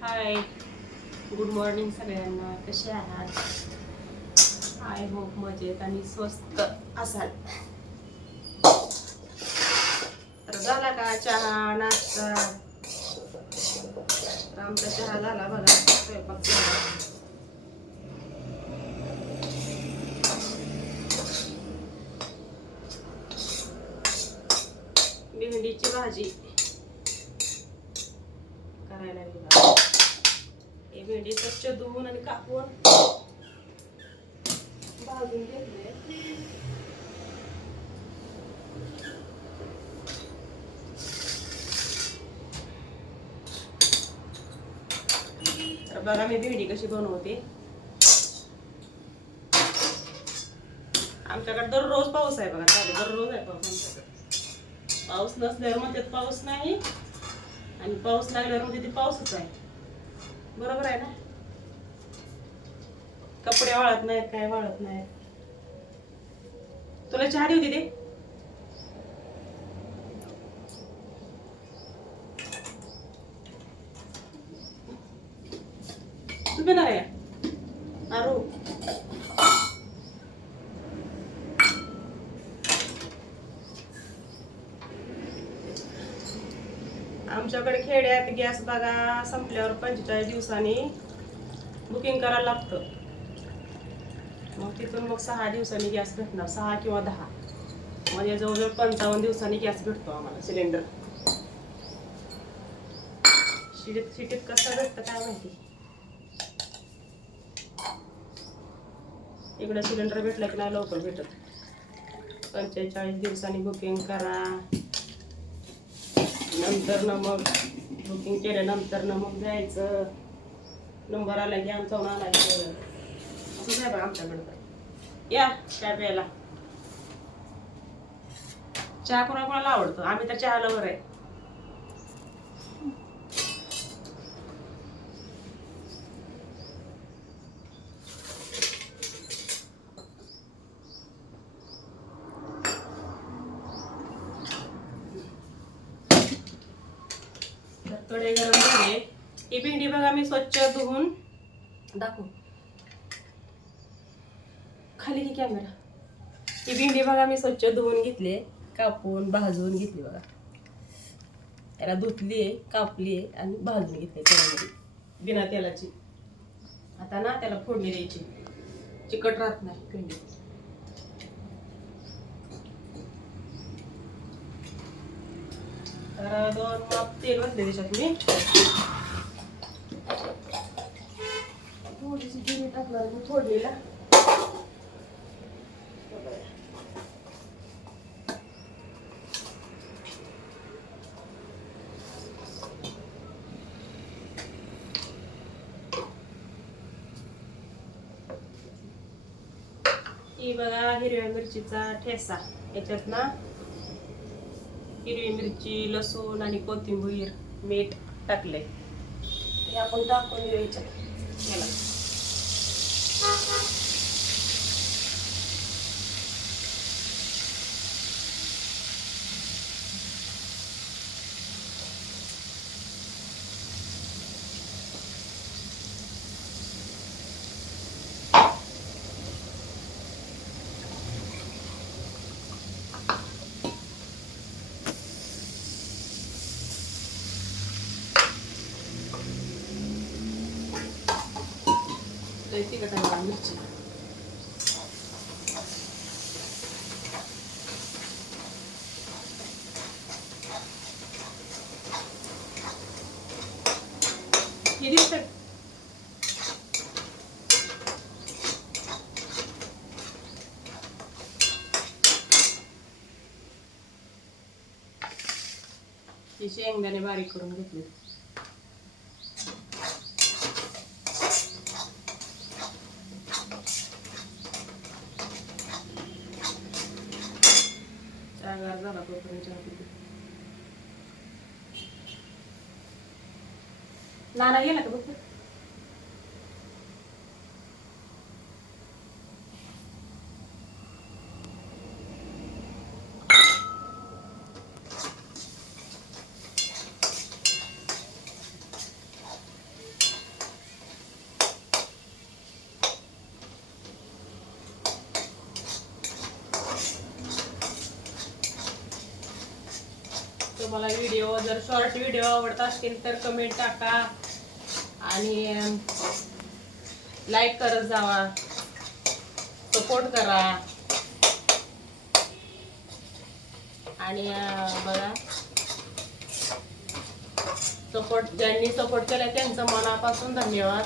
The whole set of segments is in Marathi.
हाय, गुड मॉर्निंग सगळ्यांना. कसे आहात? आय होप मजेत आणि स्वस्त असाल. तर झाला का चहा नाश्ता? तर आमचा चहा झाला बघा, स्वयंपाक झाला. भेंडीची भाजी करायला लागली बघा. हे भेंडी स्वच्छ धुवून आणि कापून भाजून घेतले. तर बघा मी भेंडी कशी बनवते. आमच्याकडे दररोज पाऊस आहे बघा, चालू दररोज आहे पाऊस आमच्याकडे. पाऊस नसल्यावर म्हणतात पाऊस नाही आणि पाऊस लागल्यावर म्हणते पाऊसच आहे. बरोबर आहे ना? कपडे वाळत नाहीत, काय वाळत नाहीत. तुला चहा देऊ दे. तू पिणार आहे आरू? आमच्याकडे खेड्यात गॅस बघा संपल्यावर 45 दिवसांनी बुकिंग करायला लागतं. मग तिथून मग 6 दिवसांनी गॅस भेटणार, 6 किंवा 10, म्हणजे जवळजवळ 55 दिवसांनी गॅस भेटतो आम्हाला सिलेंडर. शिटीत कसं भेटतं काय माहिती. इकडे सिलेंडर भेटला की नाही लवकर भेटत. 45 दिवसांनी बुकिंग करा. नंतर ना मग बुकिंग केल्यानंतर ना मग जायचं. नंबर आला की आमचा आणायचं. असंच आहे बघा आमच्याकडं. या चहा प्यायला. चहा कोणाला आवडतो? आम्ही तर चहा लवर आहे. कढई गरम झाली. ही भेंडी बघा मी स्वच्छ धुवून दाखवू खाली की कॅमेरा. ही भेंडी बघा मी स्वच्छ धुवून घेतली, कापून भाजून घेतली बघा. त्याला धुतली, कापली आणि भाजून घेतली तेलामध्ये बिना तेलाची. आता ना त्याला फोडणी द्यायची, चिकट राहत नाही भेंडी. तर 2 माप तेल घातले त्याच्यात मी. थोडीशी जिरे टाकणार मी फोडणीला. ही बघा हिरव्या मिरचीचा ठेसा. याच्यात ना हिरवी मिरची, लसूण आणि कोथिंबीर, मीठ टाकले. हे आपण टाकून द्यायचं याला. तिखट आहे मिरची. हे दिसतं ही शेंगदाणे बारीक करून घेतले. झाला तोपर्यंत चहा पिते. नाना गेला का बघ. तुम्हाला व्हिडिओ जर शॉर्ट व्हिडिओ आवडत असतील तर कमेंट टाका आणि लाईक करत जावा, सपोर्ट करा. आणि बघा ज्यांनी सपोर्ट केलाय त्यांचं मनापासून धन्यवाद.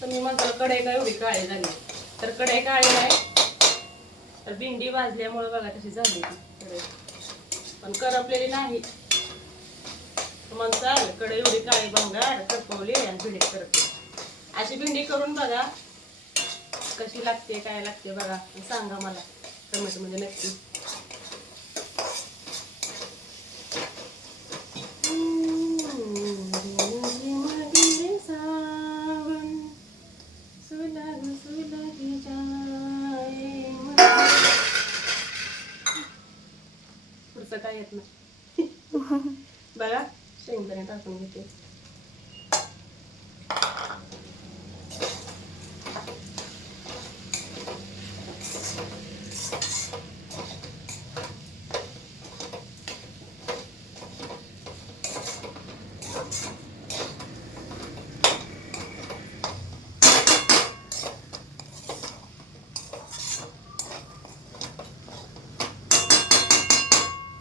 तुम्ही म्हणता कढई का एवढी काळी झाली, तर कढई काळी नाही तर भेंडी भाजल्यामुळे बघा कशी झाली ती कढई, पण करपलेली नाही. म्हणता कढई एवढी काळी भंगार करपवली आणि भेंडी करपली. अशी भेंडी करून बघा कशी लागते, काय लागते बघा, सांगा मला कमेंट मध्ये नक्की. पुढचं काय येत नाही. बघा शेंगदाणे टाकून घेते.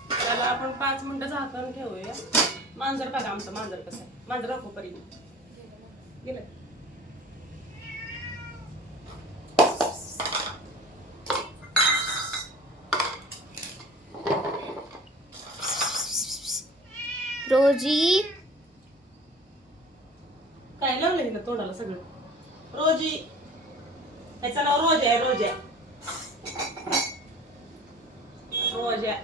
त्याला आपण 5 मिनिटं झाकण ठेवूया. मांजर बघा आमचं मांजर कसं आहे. मांजर राखू पर्यंत गेलं. रोजी काय लावलं हिला तोंडाला सगळं. रोजी ह्याचं नाव रोज आहे. रोज आहे.